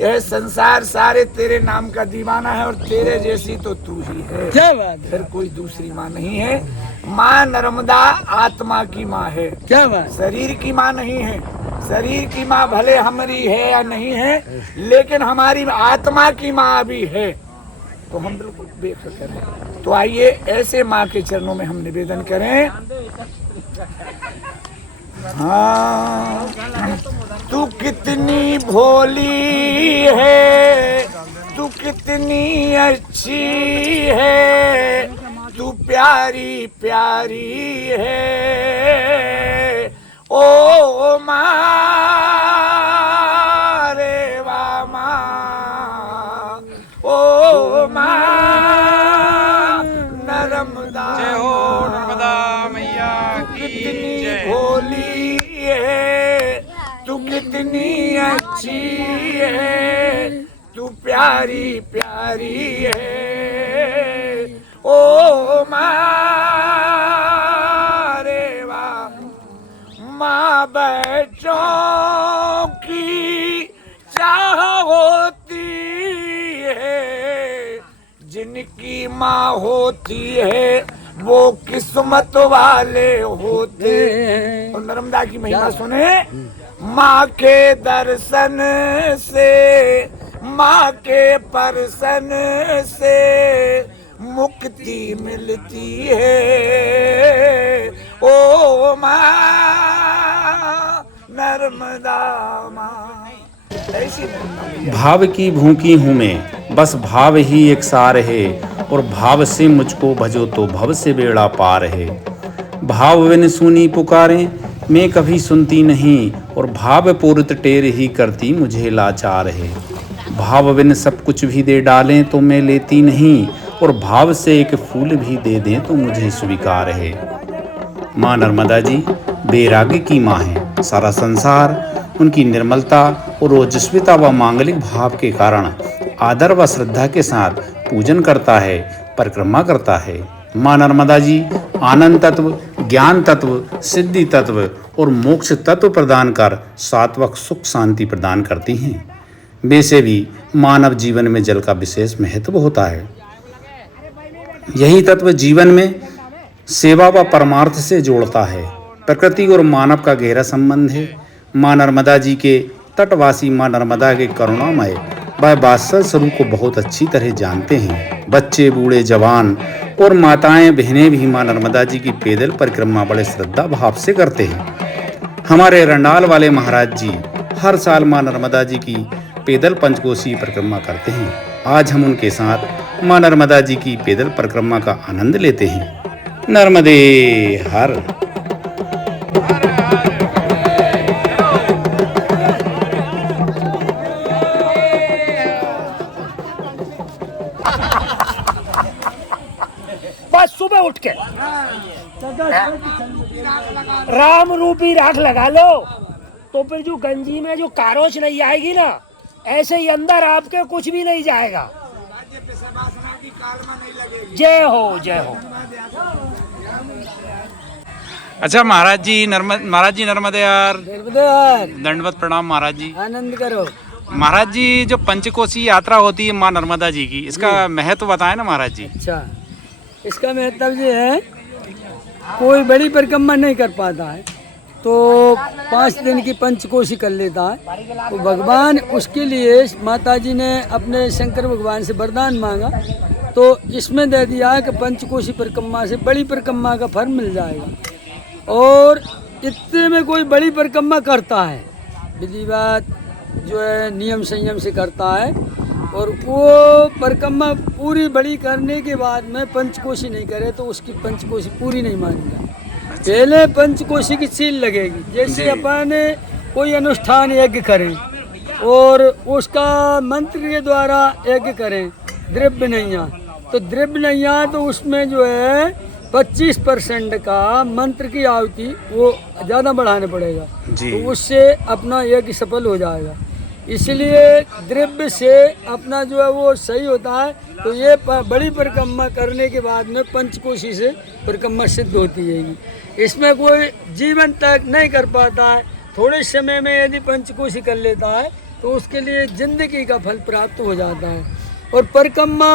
यह संसार सारे तेरे नाम का दीवाना है और तेरे जैसी तो तू ही है। क्या बात है, फिर कोई दूसरी माँ नहीं है। माँ नर्मदा आत्मा की माँ है, क्या बात, शरीर की माँ नहीं है। शरीर की माँ भले हमारी है या नहीं है, लेकिन हमारी आत्मा की माँ भी है, तो हम बिल्कुल बेफिक्र हैं। तो आइए ऐसे माँ के चरणों में हम निवेदन करें। हाँ, तू कितनी भोली है, तू कितनी अच्छी है, तू प्यारी प्यारी है ओ माँ रे वा माँ, ओ माँ नर्मदा। जय हो नर्मदा मैया की जय। भोली है, तू कितनी अच्छी है, तू प्यारी प्यारी है ओ माँ रे वाह। माँ बच्चों की चाह होती है, जिनकी माँ होती है वो किस्मत वाले होते हैं। और नर्मदा की महिमा सुने। माँ के दर्शन से, माँ के परसन से मुक्ति मिलती है ओ माँ नर्मदा माँ। ऐसी भाव की भूखी हूँ मैं, बस भाव ही एक सार है, और भाव से मुझको भजो तो भव से बेड़ा पार है। भाव बिन सुनी पुकारें मैं कभी सुनती नहीं, और भाव पूरित टेर ही करती मुझे लाचार है। भाव बिन सब कुछ भी दे डालें तो मैं लेती नहीं, और भाव से एक फूल भी दे दें तो मुझे स्वीकार है। माँ नर्मदा जी बेरागी की माँ है। सारा संसार उनकी निर्मलता और ओजस्विता व मांगलिक भाव के कारण आदर व श्रद्धा के साथ पूजन करता है, परिक्रमा करता है। माँ नर्मदा जी आनंद तत्व, ज्ञान तत्व, सिद्धि तत्व और मोक्ष तत्व प्रदान कर सात्विक सुख शांति प्रदान करती हैं। वैसे भी मानव जीवन में जल का विशेष महत्व होता है। यही तत्व जीवन में सेवा व परमार्थ से जोड़ता है। प्रकृति और मानव का गहरा संबंध है। माँ नर्मदा जी के तटवासी माँ नर्मदा के करुणामय व वात्सल स्वरूप को बहुत अच्छी तरह जानते हैं। बच्चे, बूढ़े, जवान और माताएं बहनें भी माँ नर्मदा जी की पैदल परिक्रमा बड़े श्रद्धा भाव से करते हैं। हमारे रंडाल वाले महाराज जी हर साल माँ नर्मदा जी की पैदल पंचकोशी परिक्रमा करते हैं। आज हम उनके साथ माँ नर्मदा जी की पैदल परिक्रमा का आनंद लेते हैं। नर्मदे हर। बस सुबह उठ के राम रूपी राख लगा लो, तो फिर जो गंजी में जो कारोच नहीं आएगी ना, ऐसे ही अंदर आपके कुछ भी नहीं जाएगा। जय हो जय हो। अच्छा महाराज जी नर्मदे यार दंडवत प्रणाम महाराज जी। आनंद करो महाराज जी। जो पंचकोशी यात्रा होती है माँ नर्मदा जी की, इसका महत्व बताएं ना महाराज जी। अच्छा, इसका महत्व ये है, कोई बड़ी परिक्रमा नहीं कर पाता है तो 5 दिन की पंचकोशी कर लेता है। तो भगवान उसके लिए माता जी ने अपने शंकर भगवान से वरदान मांगा, तो इसमें दे दिया कि पंचकोशी परिक्रमा से बड़ी परिक्रमा का फल मिल जाएगा। और इतने में कोई बड़ी परिक्रमा करता है, विधिवत जो है नियम संयम से करता है, और वो परिक्रमा पूरी बड़ी करने के बाद में पंचकोशी नहीं करे तो उसकी पंचकोशी पूरी नहीं मानी जाए। पहले पंचकोशी की सील लगेगी। जैसे अपन कोई अनुष्ठान यज्ञ करें और उसका मंत्र के द्वारा यज्ञ करें, द्रव्य नैया, तो द्रव्य नैया तो उसमें जो है 25% का मंत्र की आहुति वो ज़्यादा बढ़ाना पड़ेगा, तो उससे अपना यज्ञ सफल हो जाएगा। इसलिए द्रव्य से अपना जो है वो सही होता है। तो ये बड़ी परिक्रमा करने के बाद में पंचकोशी से परिक्रमा सिद्ध होती है। इसमें कोई जीवन तक नहीं कर पाता है, थोड़े समय में यदि पंचकोशी कर लेता है तो उसके लिए जिंदगी का फल प्राप्त हो जाता है। और परिक्रमा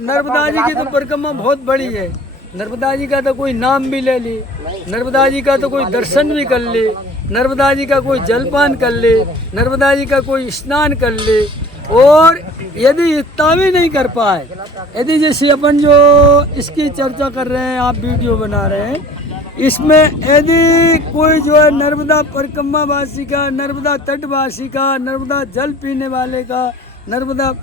नर्मदा जी की तो परिक्रमा बहुत बड़ी है। नर्मदा जी का तो कोई नाम भी ले ले, नर्मदा जी का तो कोई दर्शन भी कर ले, नर्मदा जी का कोई जलपान कर ले, नर्मदा जी का कोई स्नान कर ले। और यदि इतना भी नहीं कर पाए, यदि जैसे अपन जो इसकी चर्चा कर रहे हैं, आप वीडियो बना रहे हैं, इसमें यदि कोई जो है नर्मदा परिक्रमा वासी का, नर्मदा तटवासी का, नर्मदा जल पीने वाले का, नर्मदा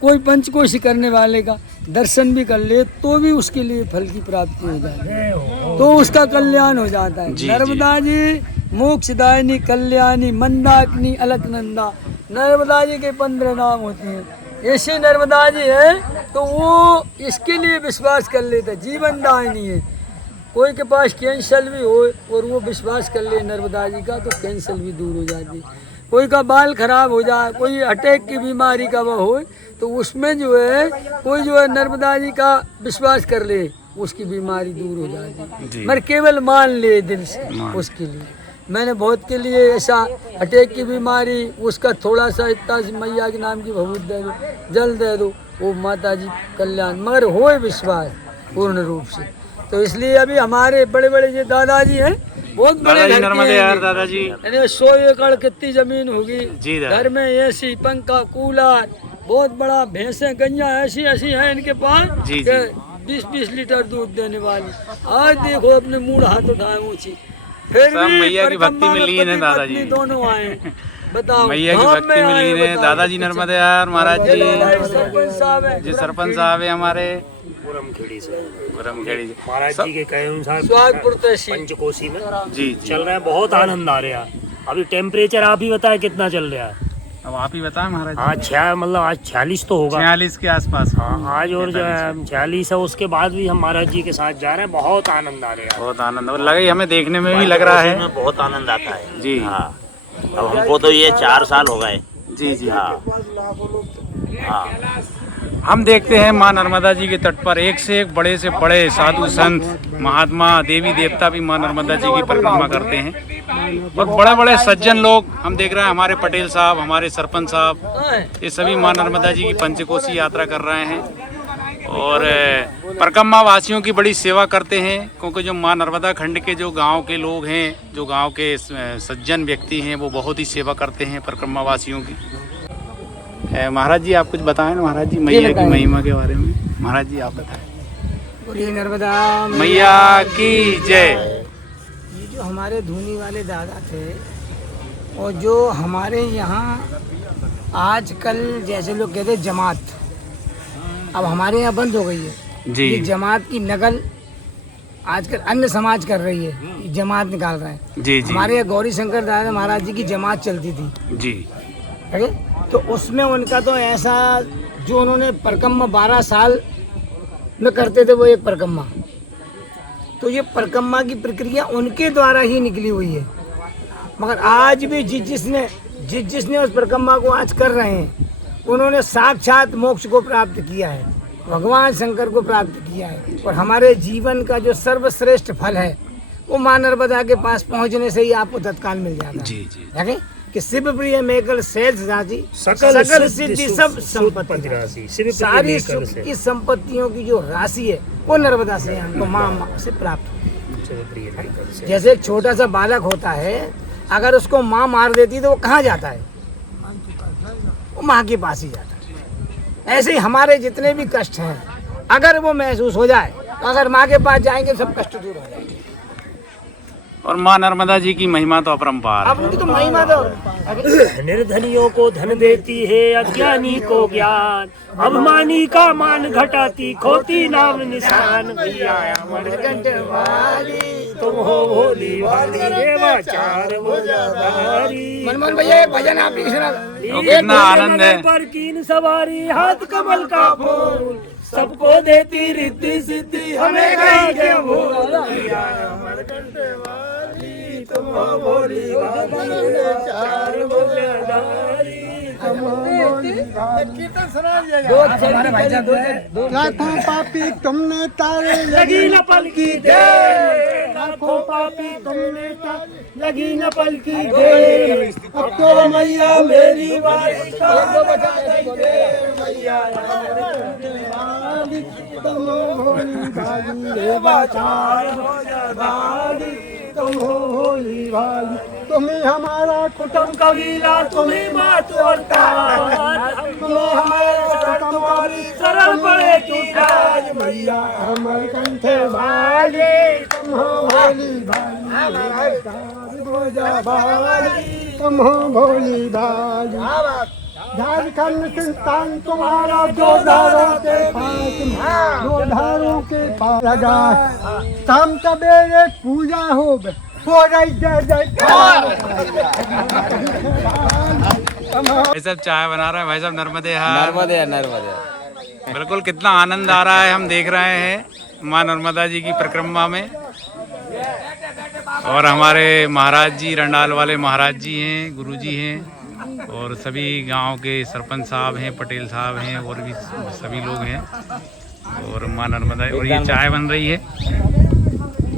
कोई पंचकोशी करने वाले का दर्शन भी कर ले तो भी उसके लिए फल की प्राप्ति हो जाती है, तो उसका कल्याण हो जाता है। नर्मदा जी मोक्षदायिनी, कल्याणी, मंदाकिनी, अलकनंदा, नर्मदा जी के 15 नाम होते हैं। ऐसी नर्मदा जी है तो वो इसके लिए विश्वास कर लेता है। जीवन दायिनी है। कोई के पास कैंसर भी हो और वो विश्वास कर ले नर्मदा जी का, तो कैंसर भी दूर हो जाती है। कोई का बाल खराब हो जाए, कोई अटैक की बीमारी का वो हो, तो उसमें जो है कोई जो है नर्मदा जी का विश्वास कर ले, उसकी बीमारी दूर हो जाती है। मगर केवल मान ले दिल से उसके लिए। मैंने बहुत के लिए ऐसा अटैक की बीमारी, उसका थोड़ा सा इतना मैया के नाम की भभूत दे दो, जल दे दो, वो माता जी कल्याण, मगर हो विश्वास पूर्ण रूप से। तो इसलिए अभी हमारे बड़े बड़े जो दादाजी हैं, बहुत बड़े घर के हैं दादाजी, 100 एकड़ कितनी जमीन होगी, घर में एसी, पंखा, कूलर, बहुत बड़ा भैंसें, गैया ऐसी ऐसी हैं इनके पास 20-20 लीटर दूध देने वाली। आज देखो अपने मूड हाथ उठाए ऊंची, फिर भी मैया की भक्ति में लीन है दादाजी, दोनों आए। बताओ, मैया की भक्ति में लीन है दादाजी नर्मदे यार महाराज जी। जी सरपंच साहब है हमारे पुरमखेड़ी से, पुरमखेड़ी से महाराज जी के कहे अनुसार स्वागपुर तहसील पंचकोशी में जी चल रहा है। बहुत आनंद आ रहा है। अभी टेम्परेचर आप ही बताएं कितना चल रहा है? अब आप ही बताएं महाराज। हाँ, मतलब आज 46 तो होगा, 46 के आसपास। हाँ आज, और जो है 46 है। उसके बाद भी हम महाराज जी के साथ जा रहे हैं। बहुत आनंद आ रहा है, बहुत आनंद, और लगे हमें देखने में भी लग रहा है, बहुत आनंद आता है जी। हाँ, अब हमको तो ये 4 साल हो गए जी जी। हाँ हाँ। हम देखते हैं माँ नर्मदा जी के तट पर एक से एक बड़े से बड़े साधु संत, महात्मा, देवी देवता भी माँ नर्मदा जी की परिक्रमा करते हैं। और बड़े बड़े सज्जन लोग हम देख रहे हैं, हमारे पटेल साहब, हमारे सरपंच साहब, ये सभी माँ नर्मदा जी की पंचकोशी यात्रा कर रहे हैं और परिक्रमा वासियों की बड़ी सेवा करते हैं। क्योंकि जो माँ नर्मदा खंड के जो गांव के लोग हैं, जो गांव के सज्जन व्यक्ति हैं, वो बहुत ही सेवा करते हैं परिक्रमा वासियों की। महाराज जी आप कुछ बताएं ना महाराज जी, मैया की महिमा के बारे में। महाराज जी आप बताएं। बोलिए नर्मदा मैया की जय। ये जो हमारे धूनी वाले दादा थे, और जो हमारे यहाँ आजकल जैसे लोग कहते हैं जमात, अब हमारे यहाँ बंद हो गई है जी। ये जमात की नकल आजकल अन्य समाज कर रही है, जमात निकाल रहे हैं। जी जी। हमारे यहाँ गौरी शंकर दादा महाराज जी की जमात चलती थी जी, ठीक है? तो उसमें उनका तो ऐसा, जो उन्होंने परिक्रमा 12 साल में करते थे, वो एक परिक्रमा, तो ये परिक्रमा की प्रक्रिया उनके द्वारा ही निकली हुई है। मगर आज भी जिसने उस परिक्रमा को आज कर रहे हैं, उन्होंने साक्षात मोक्ष को प्राप्त किया है, भगवान शंकर को प्राप्त किया है। और हमारे जीवन का जो सर्वश्रेष्ठ फल है, वो माँ नर्मदा के पास पहुंचने से ही आपको तत्काल मिल जाता है। जी जी। देखें कि शिव प्रिय मेकल सेठ राशि, सकल सिद्धि सब संपत्ति राशि, सारी सुख की संपत्तियों की जो राशि है, वो नर्मदा से हमको माँ से प्राप्त होती है। जैसे एक छोटा सा बालक होता है, अगर उसको माँ मार देती तो वो कहाँ जाता है? वो माँ के पास ही जाता है। ऐसे ही हमारे जितने भी कष्ट हैं, अगर वो महसूस हो जाए, तो अगर माँ के पास जाएंगे सब कष्ट दूर हो जाएंगे। और माँ नर्मदा जी की महिमा तो अपरंपार अब है। उनकी तो महिमा तो निर्धनियों को धन देती है, अज्ञानी को ज्ञान, अभिमानी का मान घटाती, खोती नाम निशान। भैया तुम हो भोली भाली, देवाचार वफादारी। मनमोहन भैया एक भजन आप ही सुना। तो कितना आनंद है। पर कीन सवारी, हाथ कमल का फूल, सबको देती रिद्धि सिद्धि, हमें गई के भूल। तुम हो भोली भाली, देवाचार वफादारी। लाखों पापी तुमने तारे लगी न पल की देर, लाखों पापी तुमने का लगी न पल की देर। अब तो मैया मेरी बारी मैया तुम होली भाली भाली तुम होली भाली। तुम्हें हमारा कुटुंब कबीला तुम्हें मात और तुम्हें हमारा कुटुंब सरल पड़े की काज मैया हमारे कंठे भाली तुम हो भोली भाली तुम हो भोली भाली। झारखंड संस्थान तुम्हारा जो धारों के पास लगा शाम सवेरे पूजा हो रही जय जयकार। भाई साहब चाय बना रहा है भाई साहब नर्मदे हार बिल्कुल कितना आनंद आ रहा है। हम देख रहे हैं माँ नर्मदा जी की परिक्रमा में और हमारे महाराज जी रंडाल वाले महाराज जी हैं, गुरु जी हैं और सभी गांव के सरपंच साहब हैं, पटेल साहब हैं और भी सभी लोग हैं और माँ नर्मदा और ये चाय बन रही है।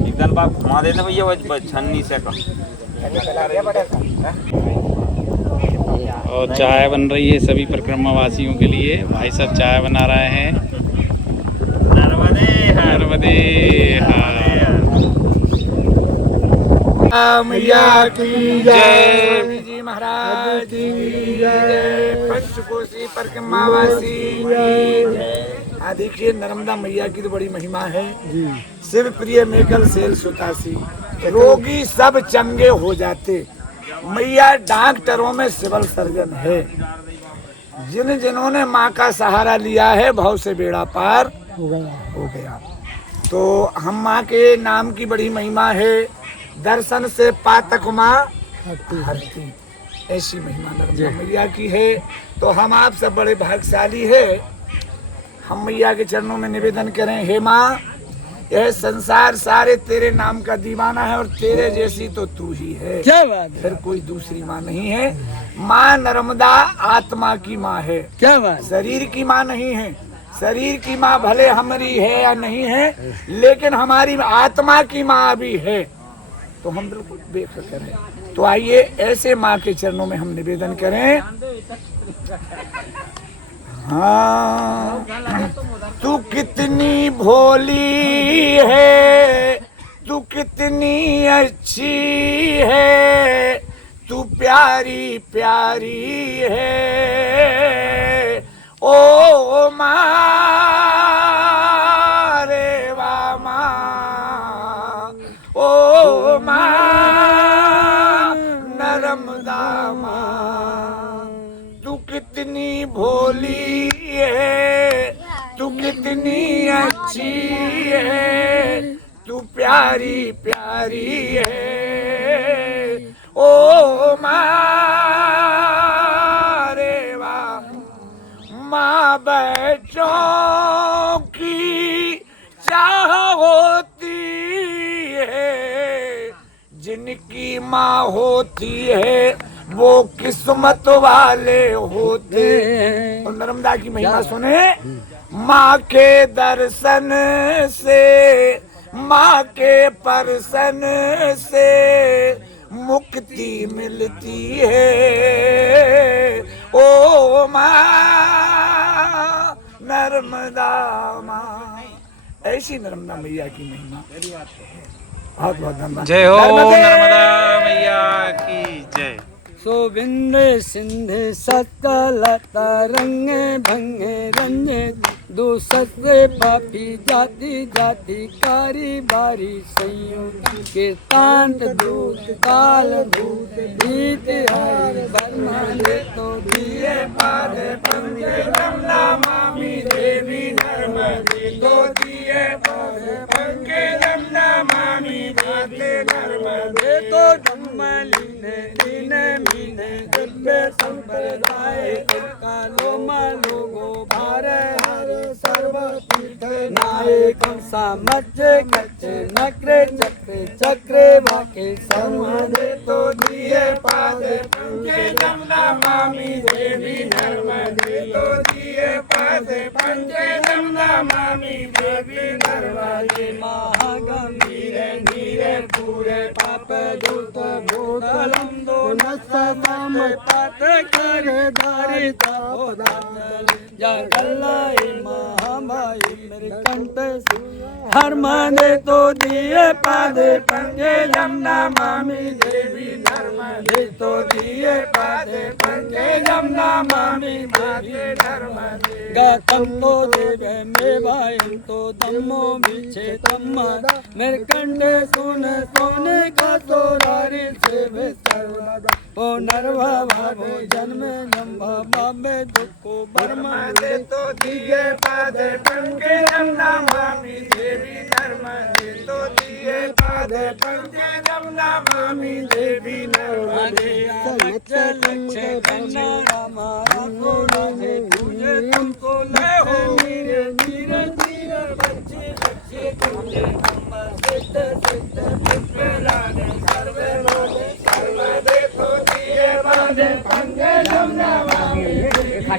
एकदम बाप घुमा देते भैया वो छन्नी से कम। और चाय बन रही है सभी परिक्रमा वासियों के लिए। भाई साहब चाय बना रहे हैं। नर्मदे मैया की जय, स्वामी जी महाराज की जय, पंचकोशी परिक्रमावासी की जय। देखिए नर्मदा मैया की तो बड़ी महिमा है। शिव प्रिय मेकल सेल सुतासी, रोगी सब चंगे हो जाते। मैया डॉक्टरों में सिविल सर्जन है। जिन्होंने माँ का सहारा लिया है भव से बेड़ा पार हो गया। तो हम माँ के नाम की बड़ी महिमा है। दर्शन से पातक माँ हरती, ऐसी महिमा नर्मदा मैया की है। तो हम आप सब बड़े भाग्यशाली है। हम मैया के चरणों में निवेदन करें, हे माँ यह संसार सारे तेरे नाम का दीवाना है और तेरे जैसी तो तू ही है, क्या बात है, फिर कोई दूसरी माँ नहीं है। माँ नर्मदा आत्मा की माँ है, क्या बात, शरीर की माँ नहीं है। शरीर की माँ भले हमारी है या नहीं है, लेकिन हमारी आत्मा की माँ भी है। तो हम बिल्कुल बेफिक्र हैं। तो आइए ऐसे माँ के चरणों में हम निवेदन करें। हाँ, तू कितनी भोली है, तू कितनी अच्छी है, तू प्यारी प्यारी है ओ माँ रे वा माँ, ओ माँ नर्मदा माँ। तू कितनी भोली है, तू कितनी अच्छी है, तू प्यारी प्यारी है ओ माँ रे वाह। माँ बच्चों की चाह होती है, जिनकी माँ होती है वो किस्मत वाले होते हैं। और नर्मदा की महिमा सुने, माँ के दर्शन से, माँ के परसन से मुक्ति मिलती है ओ माँ नर्मदा माँ। ऐसी नर्मदा मैया की महिमा। बहुत बहुत धन्यवाद। जय हो नर्मदा मैया की जय। सोबिंद सिंध सतल तरंगे भंगे रंगे, दो सत्रे पापी जाति जाति कारी बारी संयोग के तांत दूत काल दूत बीत हरि वर्मा ले तो दिए पादे पंजे रमला मामी देवी नर्मदे तो दिए पादे पंजे रमला मामी देवी नर्मदे तो धम्मलीने दीने मीने दिव्य संप्रदाय कालो मालोगो भारे हरे सर्व तीर्थ नायकं सामज्य गच्छ नक्रे चक्रे चक्रे वाके सर्वदे तो दिए पादे पंचे जमना मामी देवी नर्मदे तो दिए पादे पंचे जमना मामी देवी नर्मदे महागंभीर नीरे पाप दूत भूतलं दो नस्तम पात करे दारी तापदातल जगल्लाई महामाई मेरे कंठ हर माने तो दिए पादे पंगे यमुना मामी देवी नर्मदे तो दिए पादे पंगे यमुना मामी देवी नर्मदे गतम तो देवे मेवायम तो दम्मो बिछे तम्मा मेरे कंठे सुने सोने का तोरारी सेवे सर्वदा ओ नरवा भावे जन्मे नम्भा बाबे दुखो बर्मा दे तो दिए पादे पंगे यमुना मामी देवी नर्मदे तो दिए पादे पंगे यमुना मामी देवी नर्मदे लक्ष लक्ष बन्ना रामा रामो राधे पूजे तुमको ले हो मीरे मीरे मीरे बच्चे बच्चे तुमने नंबर सिद्ध सिद्ध पिपलाने सर्वे रोदे सर्वे दे तो दिए पादे पंगे यमुना मामी देवी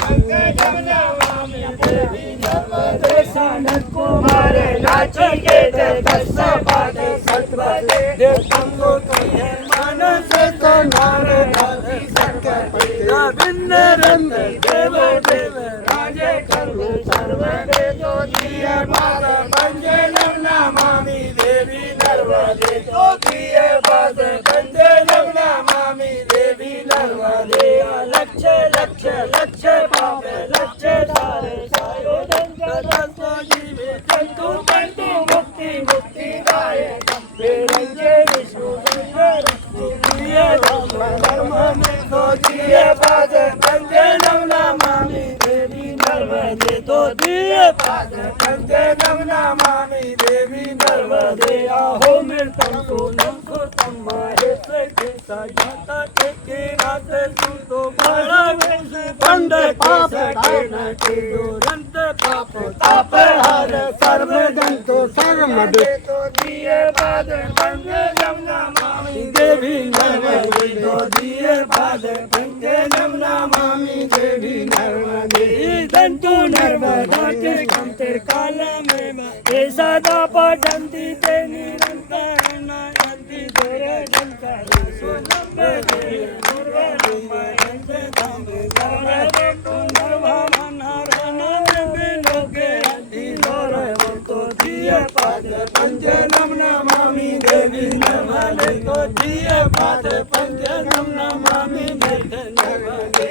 पंगे यमुना मामी देवी नर्मदे सानक को मारे नाची के दे दस पादे सतवादे दे तुमको कहिए मानस तो नारे राधे सत्य रविंद्र रंग देव देव राजे कर्म सर्वे दे तो दिए पाद पंजे यमुना मामी देवी नर्मदे तो दिए पाद पंजे यमुना मामी देवी नर्मदे लक्ष लक्ष लक्ष पापे लक्ष सारे सायोधन करतो जीवे जंतु जंतु मुक्ति मुक्ति गाये रंगे विष्णु शंकर दिए धर्म में तो दिए पाद पंजे यमुना मामी देवी नर्मदे तो दिए पाद पंजे यमुना मामी देवी नर्मदे आहो मृतम तो नमको तम्माहे से जाता के रात तू तो बड़ा वैसे बंद पाप करना के दुरंत पाप ताप हर सर्वजन तो सर्वमदे तो दिए पाद पंजे यमुना मामी देवी नर्मदे तो दिए पाद पंजे यमुना मामी देवी नर्मदे दंतु नर्मदा के कंतर काल में ऐसा दा पठंती ते निरंतर नंदी तेरे जंतर सुनबे दुर्गा दुमयंत धामे सारे देखो नरवा नारायण में लोगे हंदी लोरे तो दिए पाद पंजे यमुना मामी देवी नर्मदे तो दिए पाद पंजे यमुना मामी देवी नर्मदे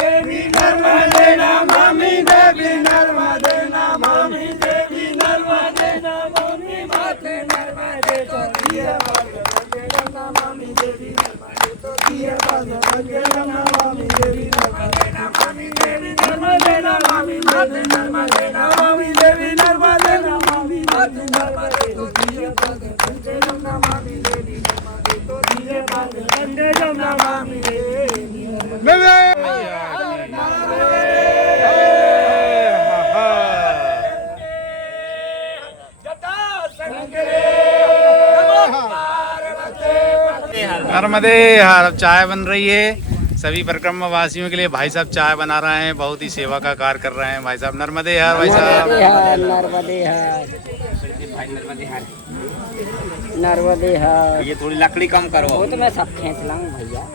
देवी नर्मदे मामी देवी नर्मदे मामी देवी नर्मदे मामी माते नर्मदे तो दिए पाद पंजे यमुना मामी देवी नर्मदे तो दिए पाद पंजे यमुना मामी देवी नर्मदे मामी देवी नर्मदे मामी माते नर्मदे मामी देवी नर्मदे मामी माते नर्मदे तो दिए पाद पंजे यमुना मामी देवी नर्मदे तो दिए पाद पंजे यमुना मामी देवी नर्मदे हर चाय बन रही है सभी परिक्रमा वासियों के लिए। भाई साहब चाय बना रहे हैं, बहुत ही सेवा का कार्य कर रहे हैं भाई साहब। नर्मदे हर भाई साहब। नर्मदे हर ये थोड़ी लकड़ी कम करो। वो तो मैं सब खींच लाऊं भैया।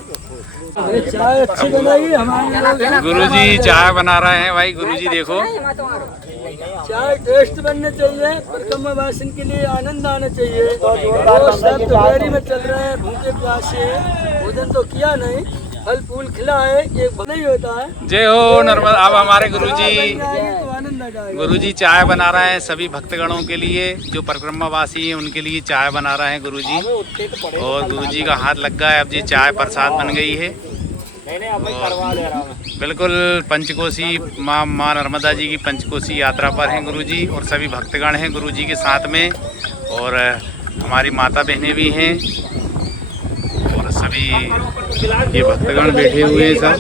चाय अच्छी बनाई हमारे गुरुजी चाय बना रहे हैं भाई। गुरुजी देखो चाय टेस्ट बनने चाहिए, परिक्रमा वासन के लिए आनंद आना चाहिए। वो सब तैयारी में चल रहे हैं, भूखे प्यासे भोजन तो किया नहीं, फल फूल खिला है, ये नहीं होता है। जय हो नर्मदा। अब हमारे गुरुजी तो आनंद आ जाएगा। गुरुजी चाय बना रहे हैं सभी भक्तगणों के लिए, जो परिक्रमा वासी हैं उनके लिए चाय बना रहे हैं गुरुजी। और गुरुजी का हाथ लग गया है, अब ये चाय प्रसाद बन गई है। बिल्कुल पंचकोसी माँ नर्मदा जी की पंचकोसी यात्रा पर हैं गुरुजी, और सभी भक्तगण हैं गुरुजी के साथ में, और हमारी माता बहनें भी हैं, और सभी ये भक्तगण बैठे हुए हैं सब।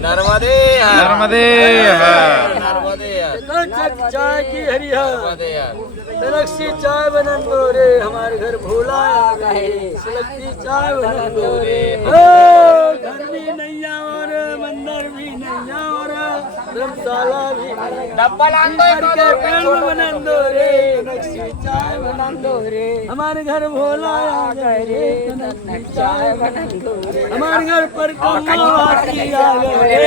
नर्मदे नर्मदे चाय की हरिहर सलक्सी चाय बनन दो रे, हमारे घर भोला आ गए, सलक्सी चाय बनन दो रे। घर भी नहीं और मंदिर भी नहीं और धर्मशाला भी डब्बा लान दो एक के पेड़ में बना दो रे नक्शी चाय बना दो रे हमारे घर भोला आ गए रे चाय बना दो रे हमारे घर पर कमावासी आ गए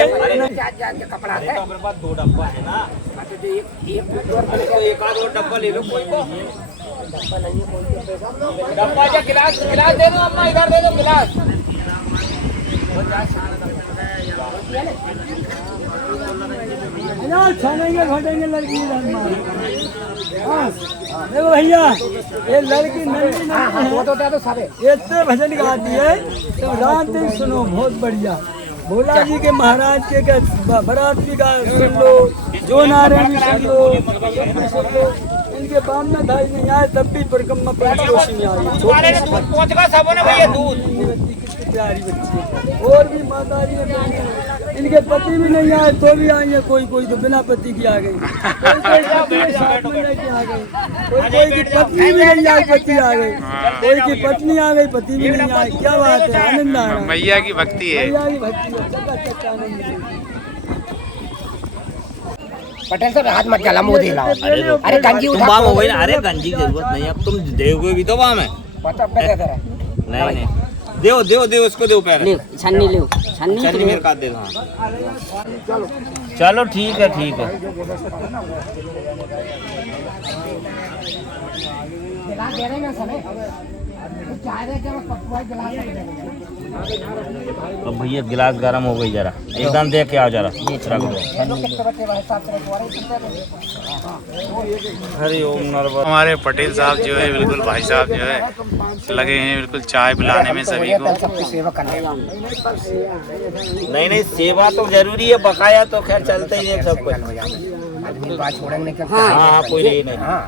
कपड़ा है तो मेरे पास 2 डब्बा है ना, तो एक आध और डब्बा ले लो कोई को। डब्बा या गिलास गिलास दे दो अम्मा, इधर दे दो गिलास। छानेंगे घटेंगे लड़की देखो भैया ये लड़की नंदी ये इतने भजन गाती है तो रात दिन सुनो बहुत बढ़िया। भोला जी के महाराज के बारात भी गा सुन लो, जो नारायण भी सुन लो, सब भी सुन लो। इनके बाप में भाई नहीं आए तब भी परिक्रमा पंचकोशी में आई। पहुंच गया सबों ने भैया दूध। कितनी प्यारी बच्ची है। और भी माता जी ने इनके पति भी नहीं आए तो भी आई है, कोई कोई तो बिना पति की आ गई, कोई कोई साथ में लेके आ गई, कोई कोई की पत्नी भी नहीं आई पति आ गई, कोई की पत्नी आ गई पति भी नहीं आए। क्या बात है, आनंद आ रहा है। मैया की भक्ति है। मैया की भक्ति है, चकाचक आनंद है। पटेल साहब हाथ मत चला, मुंह दे लाओ। अरे गंजी तुम उठा बाम हो गई ना, अरे गंजी की जरूरत नहीं, अब तुम दोगे भी तो बाम है। पता पे दे नहीं नहीं देओ देओ देओ उसको देओ पैर ले छन्नी ले छन्नी चलिए मेरे का दे दो। हाँ चलो ठीक है ठीक है। गिलास दे रहे हैं समय चाय दे के पप्पू गिलास दे रहे। अब भैया गिलास गर्म हो गई, जरा एकदम देख के आओ जरा रख दो। हरि ओम नरवा। हमारे पटेल साहब जो है बिल्कुल भाई साहब जो है लगे हैं बिल्कुल चाय पिलाने में सभी को। सबकी सेवा करने नहीं नहीं सेवा तो जरूरी है, बकाया तो खैर चलते ही है सब कुछ। आदमी बात छोड़ने के हाँ हाँ कोई नहीं नहीं। हाँ